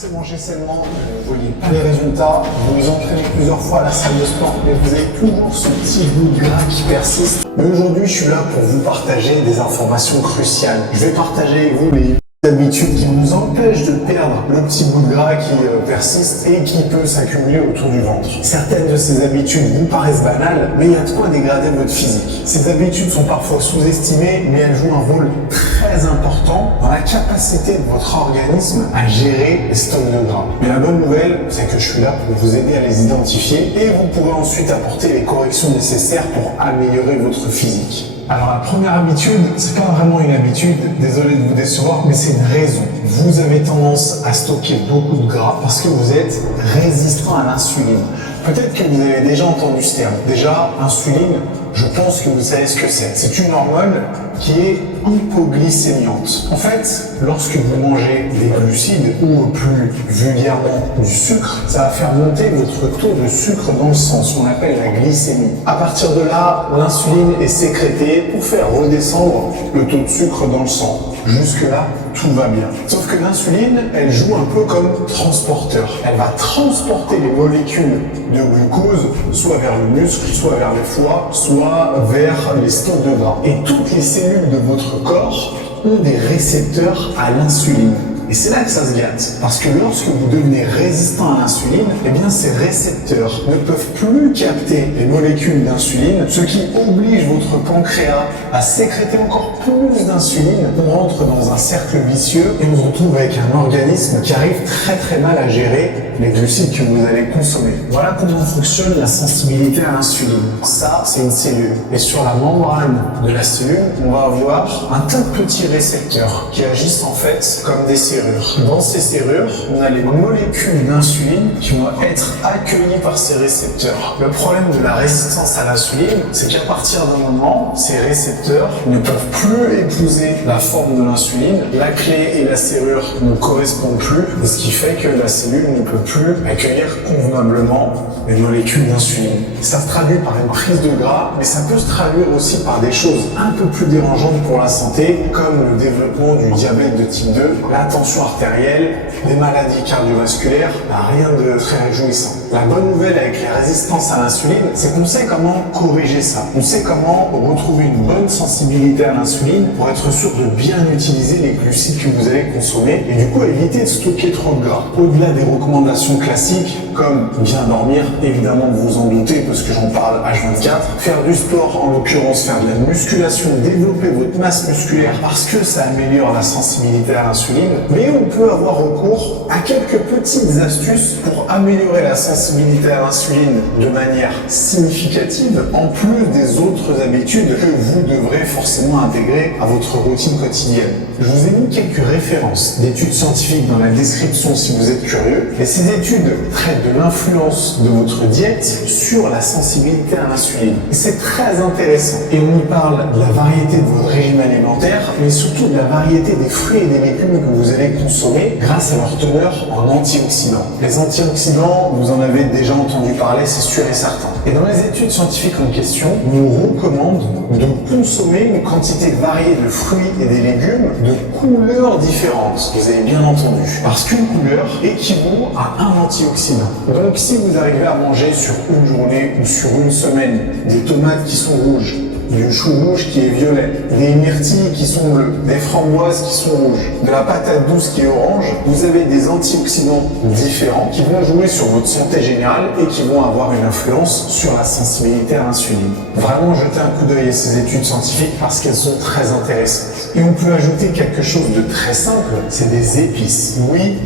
c'est manger seulement, vous voyez pas les résultats, vous vous entraînez plusieurs fois à la salle de sport, mais vous avez toujours ce petit bout de gras qui persiste. Mais aujourd'hui, je suis là pour vous partager des informations cruciales. Je vais partager avec vous les habitudes qui nous empêchent de perdre le petit bout de gras qui persiste et qui peut s'accumuler autour du ventre. Certaines de ces habitudes vous paraissent banales, mais il y a de quoi dégrader votre physique. Ces habitudes sont parfois sous-estimées, mais elles jouent un rôle très important dans la capacité de votre organisme à gérer les stocks de gras. Mais la bonne nouvelle, c'est que je suis là pour vous aider à les identifier et vous pourrez ensuite apporter les corrections nécessaires pour améliorer votre physique. Alors la première habitude, c'est pas vraiment une habitude, désolé de vous décevoir, mais c'est une raison. Vous avez tendance à stocker beaucoup de gras parce que vous êtes résistant à l'insuline. Peut-être que vous avez déjà entendu ce terme. Déjà, insuline, je pense que vous savez ce que c'est. C'est une hormone qui est hypoglycémiante. En fait, lorsque vous mangez des glucides ou plus vulgairement du sucre, ça va faire monter votre taux de sucre dans le sang, ce qu'on appelle la glycémie. À partir de là, l'insuline est sécrétée pour faire redescendre le taux de sucre dans le sang. Jusque-là, tout va bien. Sauf que l'insuline, elle joue un peu comme transporteur. Elle va transporter les molécules de glucose, soit vers le muscle, soit vers les foies, soit vers les stocks de gras. Et toutes les cellules de votre corps ont des récepteurs à l'insuline. Et c'est là que ça se gâte. Parce que lorsque vous devenez résistant à l'insuline, eh bien ces récepteurs ne peuvent plus capter les molécules d'insuline, ce qui oblige votre pancréas à sécréter encore plus d'insuline. On rentre dans un cercle vicieux et on se retrouve avec un organisme qui arrive très mal à gérer les glucides que vous allez consommer. Voilà comment fonctionne la sensibilité à l'insuline. Ça, c'est une cellule. Et sur la membrane de la cellule, on va avoir un tas de petits récepteurs qui agissent en fait comme des serrures. Dans ces serrures, on a les molécules d'insuline qui vont être accueillies par ces récepteurs. Le problème de la résistance à l'insuline, c'est qu'à partir d'un moment, ces récepteurs ne peuvent plus épouser la forme de l'insuline. La clé et la serrure ne correspondent plus, et ce qui fait que la cellule ne peut plus accueillir convenablement les molécules d'insuline. Ça se traduit par une prise de gras, mais ça peut se traduire aussi par des choses un peu plus dérangeantes pour la santé, comme le développement du diabète de type 2, la tension artérielle, des maladies cardiovasculaires, rien de très réjouissant. La bonne nouvelle avec les résistances à l'insuline, c'est qu'on sait comment corriger ça. On sait comment retrouver une bonne sensibilité à l'insuline pour être sûr de bien utiliser les glucides que vous allez consommer et du coup éviter de stocker trop de gras. Au-delà des recommandations classiques, comme bien dormir, évidemment vous vous en doutez parce que j'en parle H24, faire du sport, en l'occurrence faire de la musculation, développer votre masse musculaire parce que ça améliore la sensibilité à l'insuline, mais on peut avoir recours à quelques petites astuces pour améliorer la sensibilité à l'insuline de manière significative, en plus des autres habitudes que vous devrez forcément intégrer à votre routine quotidienne. Je vous ai mis quelques références d'études scientifiques dans la description si vous êtes curieux, et ces études traitent de l'influence de votre diète sur la sensibilité à l'insuline. Et c'est très intéressant. Et on y parle de la variété de votre régime alimentaire, mais surtout de la variété des fruits et des légumes que vous allez consommer grâce à leur teneur en antioxydants. Les antioxydants, vous en avez déjà entendu parler, c'est sûr et certain. Et dans les études scientifiques en question, on nous recommande de consommer une quantité variée de fruits et des légumes de couleurs différentes. Vous avez bien entendu. Parce qu'une couleur équivaut à un antioxydant. Donc si vous arrivez à manger sur une journée ou sur une semaine des tomates qui sont rouges, du chou rouge qui est violet, des myrtilles qui sont bleues, des framboises qui sont rouges, de la patate douce qui est orange, vous avez des antioxydants différents qui vont jouer sur votre santé générale et qui vont avoir une influence sur la sensibilité à l'insuline. Vraiment jetez un coup d'œil à ces études scientifiques parce qu'elles sont très intéressantes. Et on peut ajouter quelque chose de très simple, c'est des épices. Oui,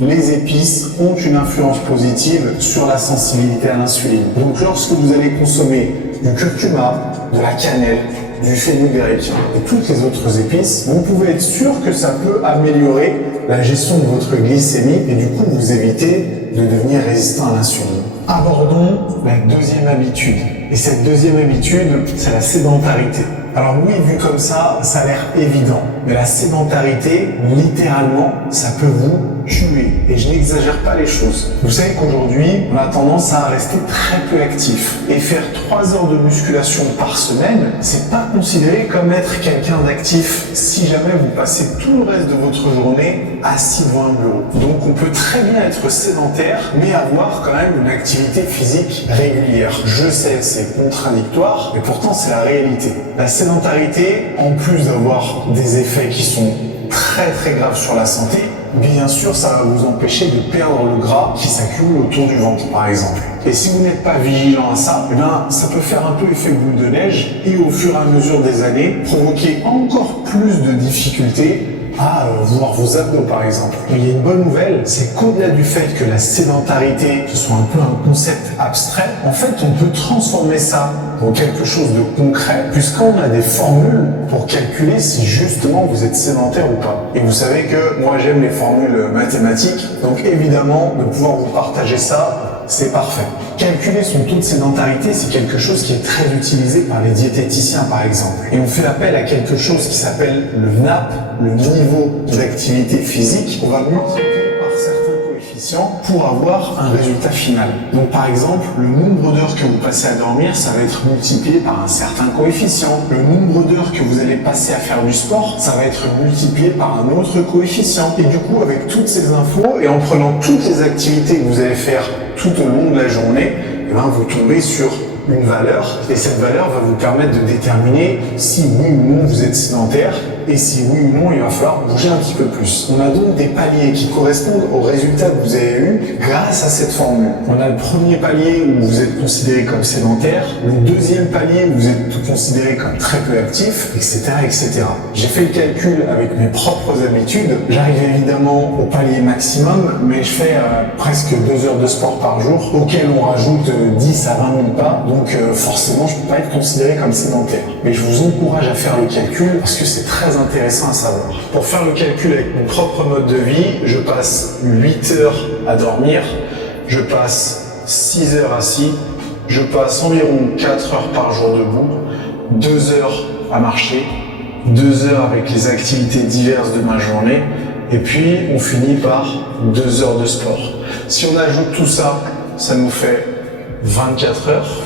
les épices ont une influence positive sur la sensibilité à l'insuline. Donc lorsque vous allez consommer du curcuma, de la cannelle, du fenugrec et toutes les autres épices, vous pouvez être sûr que ça peut améliorer la gestion de votre glycémie et du coup vous éviter de devenir résistant à l'insuline. Abordons la deuxième habitude. Et cette deuxième habitude, c'est la sédentarité. Alors oui, vu comme ça a l'air évident. Mais la sédentarité, littéralement, ça peut vous tuer. Et je n'exagère pas les choses. Vous savez qu'aujourd'hui, on a tendance à rester très peu actif. Et faire 3 heures de musculation par semaine, c'est pas considéré comme être quelqu'un d'actif si jamais vous passez tout le reste de votre journée assis devant un bureau. Donc on peut très bien être sédentaire, mais avoir quand même une activité physique régulière. Je sais, c'est contradictoire, mais pourtant c'est la réalité. La sédentarité, en plus d'avoir des effets qui sont très graves sur la santé, bien sûr, ça va vous empêcher de perdre le gras qui s'accumule autour du ventre, par exemple. Et si vous n'êtes pas vigilant à ça, eh bien, ça peut faire un peu effet boule de neige et au fur et à mesure des années, provoquer encore plus de difficultés à voir vos abdos, par exemple. Mais il y a une bonne nouvelle, c'est qu'au-delà du fait que la sédentarité, ce soit un peu un concept abstrait, en fait, on peut transformer ça en quelque chose de concret, puisqu'on a des formules pour calculer si justement vous êtes sédentaire ou pas. Et vous savez que moi j'aime les formules mathématiques, donc évidemment de pouvoir vous partager ça, c'est parfait. Calculer son taux de sédentarité, c'est quelque chose qui est très utilisé par les diététiciens par exemple. Et on fait appel à quelque chose qui s'appelle le NAP, le niveau d'activité physique. On va multiplier par certains coefficients pour avoir un résultat final. Donc par exemple, le nombre d'heures que vous passez à dormir, ça va être multiplié par un certain coefficient. Le nombre d'heures que vous allez passer à faire du sport, ça va être multiplié par un autre coefficient. Et du coup, avec toutes ces infos et en prenant toutes les activités que vous allez faire tout au long de la journée, eh ben, vous tombez sur une valeur et cette valeur va vous permettre de déterminer si oui ou non vous êtes sédentaire et si oui ou non il va falloir bouger un petit peu plus. On a donc des paliers qui correspondent aux résultats que vous avez eus grâce à cette formule. On a le premier palier où vous êtes considéré comme sédentaire, le deuxième palier où vous êtes considéré comme très peu actif, etc. etc. J'ai fait le calcul avec mes propres habitudes. J'arrive évidemment au palier maximum, mais je fais presque 2 heures de sport par jour, auquel on rajoute 10 à 20 000 pas. Donc forcément, je ne peux pas être considéré comme sédentaire. Mais je vous encourage à faire le calcul parce que c'est très intéressant à savoir. Pour faire le calcul avec mon propre mode de vie, je passe 8 heures à dormir, je passe 6 heures assis, je passe environ 4 heures par jour debout, 2 heures à marcher, 2 heures avec les activités diverses de ma journée, et puis on finit par 2 heures de sport. Si on ajoute tout ça, ça nous fait 24 heures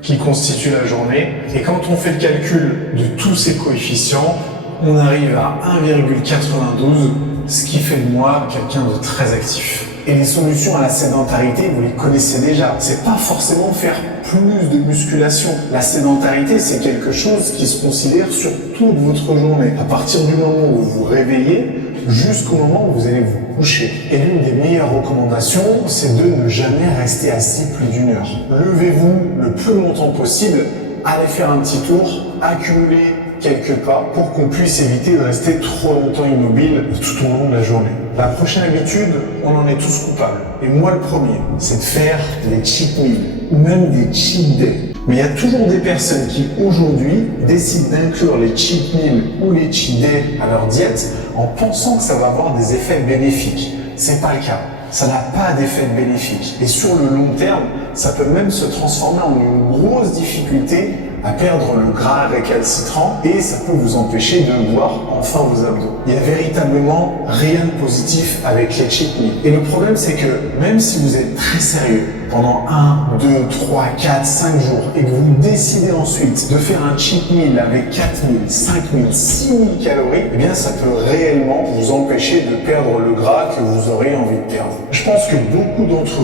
qui constituent la journée. Et quand on fait le calcul de tous ces coefficients, on arrive à 1,92, ce qui fait de moi quelqu'un de très actif. Et les solutions à la sédentarité, vous les connaissez déjà. C'est pas forcément faire plus de musculation. La sédentarité, c'est quelque chose qui se considère sur toute votre journée. À partir du moment où vous vous réveillez, jusqu'au moment où vous allez vous coucher. Et l'une des meilleures recommandations, c'est de ne jamais rester assis plus d'1 heure. Levez-vous le plus longtemps possible, allez faire un petit tour, accumulez quelques pas pour qu'on puisse éviter de rester trop longtemps immobile tout au long de la journée. La prochaine habitude, on en est tous coupables. Et moi le premier, c'est de faire des cheat meals ou même des cheat days. Mais il y a toujours des personnes qui aujourd'hui décident d'inclure les cheat meals ou les cheat days à leur diète en pensant que ça va avoir des effets bénéfiques. C'est pas le cas. Ça n'a pas d'effet bénéfique. Et sur le long terme, ça peut même se transformer en une grosse difficulté à perdre le gras récalcitrant et ça peut vous empêcher de voir enfin vos abdos. Il y a véritablement rien de positif avec les cheat meals. Et le problème, c'est que même si vous êtes très sérieux pendant 1, 2, 3, 4, 5 jours et que vous décidez ensuite de faire un cheat meal avec 4000, 5000, 6000 calories, eh bien ça peut réellement vous empêcher de perdre le gras que vous aurez envie de perdre. Je pense que beaucoup d'entre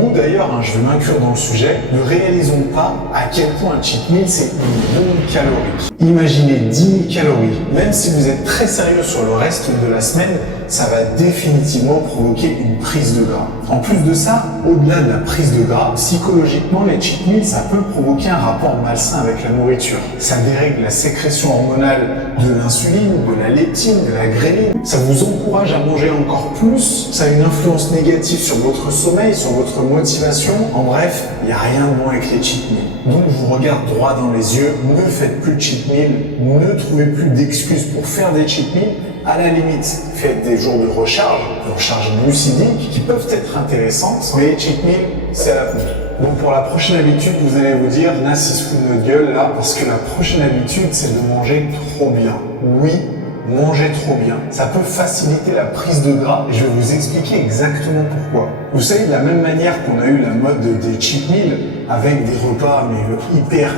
nous d'ailleurs, je vais m'inclure dans le sujet, ne réalisons pas à quel point un cheat meal c'est une bombe calorique. Imaginez 10 000 calories, même si vous êtes très sérieux sur le reste de la semaine, ça va définitivement provoquer une prise de gras. En plus de ça, au-delà de la prise de gras, psychologiquement, les cheat meals, ça peut provoquer un rapport malsain avec la nourriture. Ça dérègle la sécrétion hormonale de l'insuline, de la leptine, de la gréline. Ça vous encourage à manger encore plus. Ça a une influence négative sur votre sommeil, sur votre motivation. En bref, il n'y a rien de bon avec les cheat meals. Donc, je vous regarde droit dans les yeux. Ne faites plus de cheat meals. Ne trouvez plus d'excuses pour faire des cheat meals. À la limite, faites des jours de recharge glucidique qui peuvent être intéressantes, mais les cheat meals, c'est à l'avenir. Donc pour la prochaine habitude, vous allez vous dire, Nas, il se fout de notre gueule là, parce que la prochaine habitude, c'est de manger trop bien. Oui, manger trop bien, ça peut faciliter la prise de gras et je vais vous expliquer exactement pourquoi. Vous savez, de la même manière qu'on a eu la mode des cheat meals avec des repas mais hyper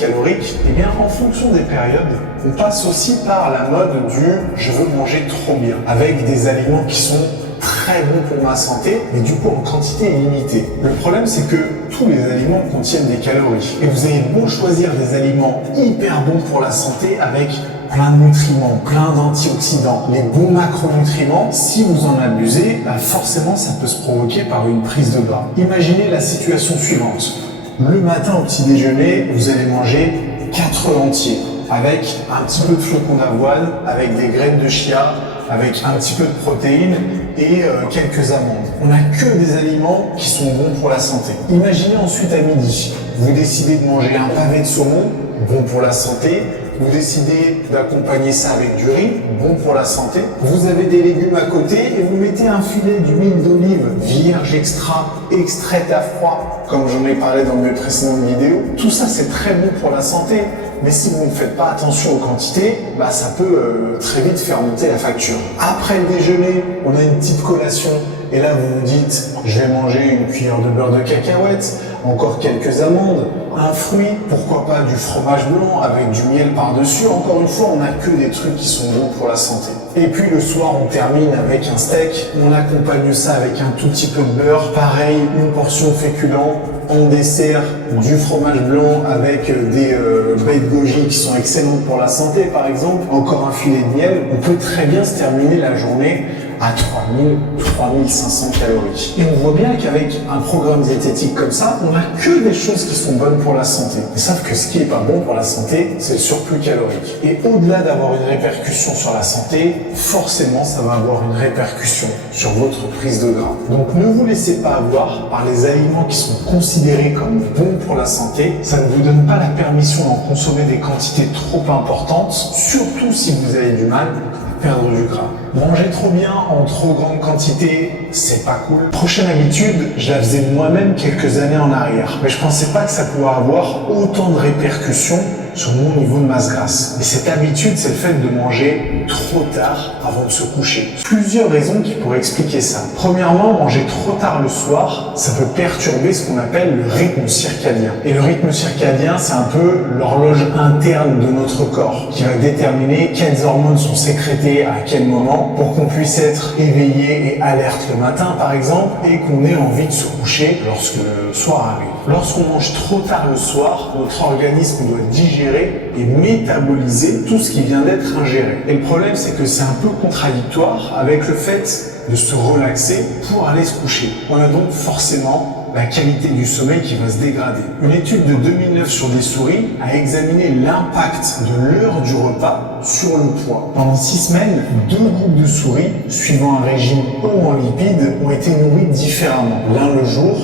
caloriques, et bien en fonction des périodes, on passe aussi par la mode du je veux manger trop bien avec des aliments qui sont très bons pour ma santé, mais du coup en quantité limitée. Le problème, c'est que tous les aliments contiennent des calories. Et vous avez beau choisir des aliments hyper bons pour la santé avec plein de nutriments, plein d'antioxydants, les bons macronutriments, si vous en abusez, forcément ça peut se provoquer par une prise de gras. Imaginez la situation suivante. Le matin au petit déjeuner, vous allez manger 4 œufs entiers avec un petit peu de flocons d'avoine, avec des graines de chia, avec un petit peu de protéines et quelques amandes. On n'a que des aliments qui sont bons pour la santé. Imaginez ensuite à midi, vous décidez de manger un pavé de saumon, bon pour la santé. Vous décidez d'accompagner ça avec du riz, bon pour la santé. Vous avez des légumes à côté et vous mettez un filet d'huile d'olive vierge extra, extraite à froid, comme j'en ai parlé dans mes précédentes vidéos. Tout ça, c'est très bon pour la santé. Mais si vous ne faites pas attention aux quantités, ça peut très vite faire monter la facture. Après le déjeuner, on a une petite collation et là vous vous dites je vais manger une cuillère de beurre de cacahuète, encore quelques amandes, un fruit, pourquoi pas du fromage blanc avec du miel par-dessus. Encore une fois, on n'a que des trucs qui sont bons pour la santé. Et puis le soir, on termine avec un steak, on accompagne ça avec un tout petit peu de beurre, pareil, une portion de féculents, en dessert, du fromage blanc avec des baies de goji qui sont excellentes pour la santé par exemple, encore un filet de miel. On peut très bien se terminer la journée à 3500 calories. Et on voit bien qu'avec un programme diététique comme ça, on n'a que des choses qui sont bonnes pour la santé. Et sauf que ce qui n'est pas bon pour la santé, c'est le surplus calorique. Et au-delà d'avoir une répercussion sur la santé, forcément ça va avoir une répercussion sur votre prise de gras. Donc ne vous laissez pas avoir par les aliments qui sont considérés comme bons pour la santé. Ça ne vous donne pas la permission d'en consommer des quantités trop importantes, surtout si vous avez du mal à perdre du gras. Manger trop bien en trop grande quantité, c'est pas cool. Prochaine habitude, je la faisais moi-même quelques années en arrière. Mais je pensais pas que ça pouvait avoir autant de répercussions sur mon niveau de masse grasse. Et cette habitude, c'est le fait de manger trop tard avant de se coucher. Plusieurs raisons qui pourraient expliquer ça. Premièrement, manger trop tard le soir, ça peut perturber ce qu'on appelle le rythme circadien. Et le rythme circadien, c'est un peu l'horloge interne de notre corps qui va déterminer quelles hormones sont sécrétées à quel moment pour qu'on puisse être éveillé et alerte le matin par exemple et qu'on ait envie de se coucher lorsque le soir arrive. Lorsqu'on mange trop tard le soir, notre organisme doit digérer et métaboliser tout ce qui vient d'être ingéré. Et le problème, c'est que c'est un peu contradictoire avec le fait de se relaxer pour aller se coucher. On a donc forcément la qualité du sommeil qui va se dégrader. Une étude de 2009 sur des souris a examiné l'impact de l'heure du repas sur le poids. Pendant 6 semaines, 2 groupes de souris, suivant un régime haut en lipides, ont été nourris différemment. L'un le jour,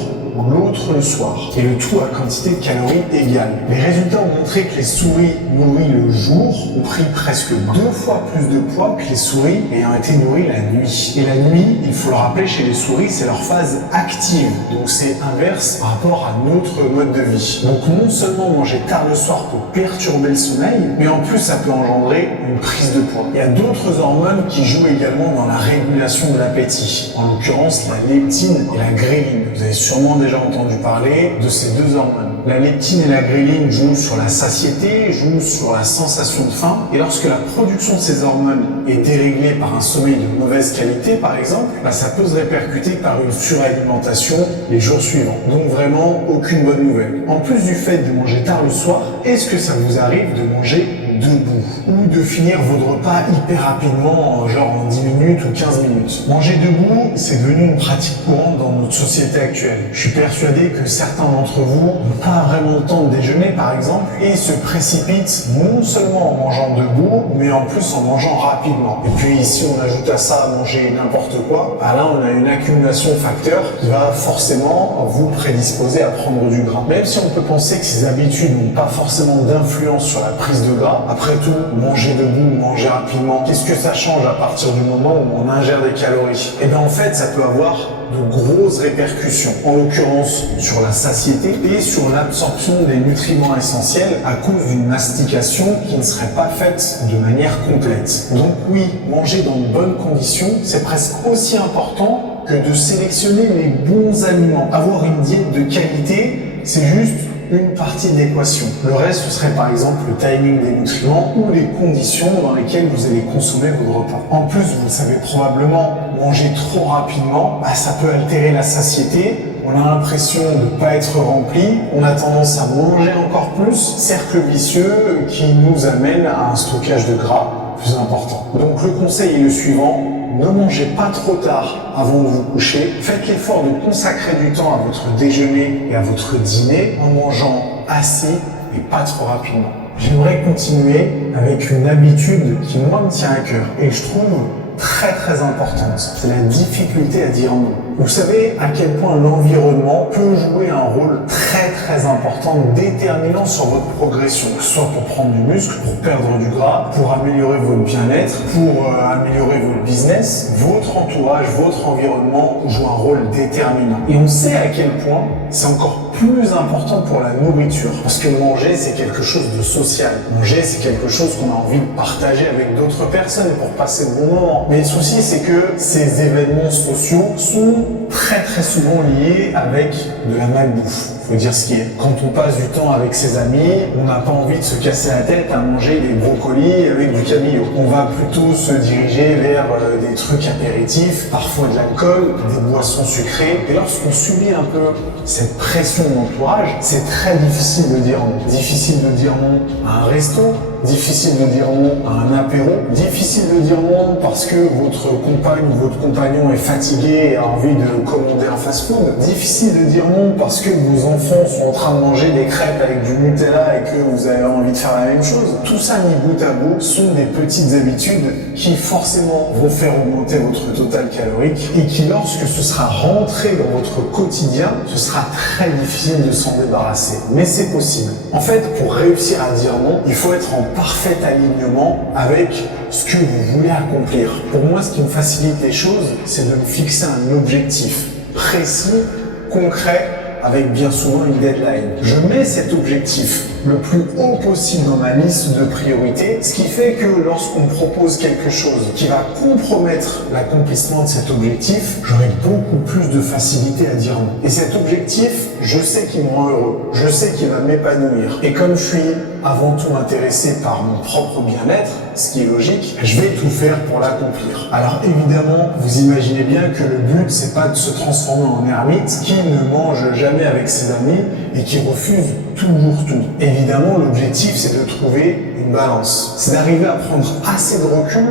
l'autre le soir, et le tout à quantité de calories égale. Les résultats ont montré que les souris nourries le jour ont pris presque 2 fois plus de poids que les souris ayant été nourries la nuit. Et la nuit, il faut le rappeler, chez les souris, c'est leur phase active, donc c'est inverse par rapport à notre mode de vie. Donc non seulement manger tard le soir peut perturber le sommeil, mais en plus ça peut engendrer une prise de poids. Il y a d'autres hormones qui jouent également dans la régulation de l'appétit, en l'occurrence la leptine et la gréline. Vous avez sûrement déjà entendu parler de ces deux hormones. La leptine et la gréline jouent sur la satiété, jouent sur la sensation de faim, et lorsque la production de ces hormones est déréglée par un sommeil de mauvaise qualité par exemple, ça peut se répercuter par une suralimentation les jours suivants. Donc vraiment aucune bonne nouvelle. En plus du fait de manger tard le soir, est-ce que ça vous arrive de manger debout ou de finir votre repas hyper rapidement, genre en 10 minutes ou 15 minutes. Manger debout, c'est devenu une pratique courante dans notre société actuelle. Je suis persuadé que certains d'entre vous n'ont pas vraiment le temps de déjeuner par exemple et se précipitent non seulement en mangeant debout, mais en plus en mangeant rapidement. Et puis si on ajoute à ça manger n'importe quoi, là on a une accumulation de facteurs qui va forcément vous prédisposer à prendre du gras. Même si on peut penser que ces habitudes n'ont pas forcément d'influence sur la prise de gras, après tout, manger debout, manger rapidement, qu'est-ce que ça change à partir du moment où on ingère des calories? Et bien en fait, ça peut avoir de grosses répercussions, en l'occurrence sur la satiété et sur l'absorption des nutriments essentiels à cause d'une mastication qui ne serait pas faite de manière complète. Donc oui, manger dans de bonnes conditions, c'est presque aussi important que de sélectionner les bons aliments. Avoir une diète de qualité, c'est juste une partie de l'équation. Le reste, ce serait par exemple le timing des nutriments ou les conditions dans lesquelles vous allez consommer vos repas. En plus, vous le savez probablement, manger trop rapidement, ça peut altérer la satiété. On a l'impression de ne pas être rempli, on a tendance à manger encore plus, cercle vicieux qui nous amène à un stockage de gras plus important. Donc le conseil est le suivant, ne mangez pas trop tard avant de vous coucher, faites l'effort de consacrer du temps à votre déjeuner et à votre dîner en mangeant assis et pas trop rapidement. J'aimerais continuer avec une habitude qui moi me tient à cœur et je trouve très importante, c'est la difficulté à dire non. Vous savez à quel point l'environnement peut jouer un rôle très important, déterminant sur votre progression, que ce soit pour prendre du muscle, pour perdre du gras, pour améliorer votre bien-être, pour améliorer votre business. Votre entourage, votre environnement joue un rôle déterminant. Et on sait à quel point c'est encore plus important pour la nourriture, parce que manger c'est quelque chose de social. Manger c'est quelque chose qu'on a envie de partager avec d'autres personnes pour passer de bons moments. Mais le souci c'est que ces événements sociaux sont très souvent liés avec de la malbouffe. Faut dire ce qui est. Quand on passe du temps avec ses amis, on n'a pas envie de se casser la tête à manger des brocolis avec du cabillaud. On va plutôt se diriger vers des trucs apéritifs, parfois de l'alcool, des boissons sucrées. Et lorsqu'on subit un peu cette pression de l'entourage, c'est très difficile de dire non. Difficile de dire non à un resto, difficile de dire non à un apéro, difficile de dire non parce que votre compagne ou votre compagnon est fatigué et a envie de commander un fast-food, difficile de dire non parce que vos enfants sont en train de manger des crêpes avec du Nutella et que vous avez envie de faire la même chose. Tout ça mis bout à bout sont des petites habitudes qui forcément vont faire augmenter votre total calorique et qui, lorsque ce sera rentré dans votre quotidien, ce sera très difficile de s'en débarrasser. Mais c'est possible. En fait, pour réussir à dire non, il faut être en parfait alignement avec ce que vous voulez accomplir. Pour moi, ce qui me facilite les choses, c'est de me fixer un objectif précis, concret, avec bien souvent une deadline. Je mets cet objectif le plus haut possible dans ma liste de priorités, ce qui fait que lorsqu'on me propose quelque chose qui va compromettre l'accomplissement de cet objectif, j'aurai beaucoup plus de facilité à dire non. Et cet objectif, je sais qu'il me rend heureux, je sais qu'il va m'épanouir. Et comme je suis avant tout intéressé par mon propre bien-être, ce qui est logique, je vais tout faire pour l'accomplir. Alors évidemment, vous imaginez bien que le but, c'est pas de se transformer en ermite qui ne mange jamais avec ses amis et qui refuse toujours tout. Évidemment, l'objectif, c'est de trouver une balance. C'est d'arriver à prendre assez de recul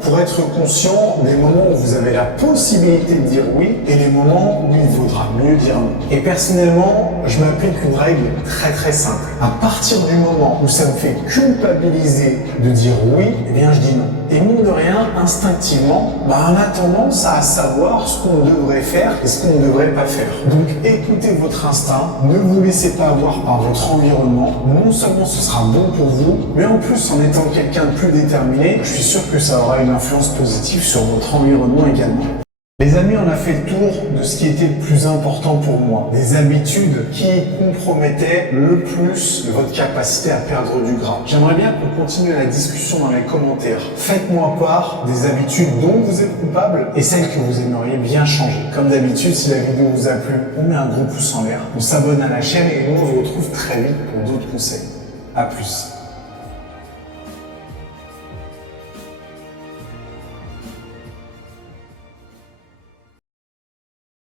pour être conscient des moments où vous avez la possibilité de dire oui et les moments où il vaudra mieux dire non. Et personnellement, je m'applique une règle très simple. À partir du moment où ça me fait culpabiliser de dire oui, eh bien je dis non. Et mine de rien, instinctivement, on a tendance à savoir ce qu'on devrait faire et ce qu'on ne devrait pas faire. Donc écoutez votre instinct, ne vous laissez pas avoir par votre environnement. Non seulement ce sera bon pour vous, mais en plus en étant quelqu'un de plus déterminé, je suis sûr que ça aura une influence positive sur votre environnement également. Les amis, on a fait le tour de ce qui était le plus important pour moi. Des habitudes qui compromettaient le plus de votre capacité à perdre du gras. J'aimerais bien qu'on continue la discussion dans les commentaires. Faites-moi part des habitudes dont vous êtes coupable et celles que vous aimeriez bien changer. Comme d'habitude, si la vidéo vous a plu, on met un gros pouce en l'air, on s'abonne à la chaîne et nous on se retrouve très vite pour d'autres conseils. À plus.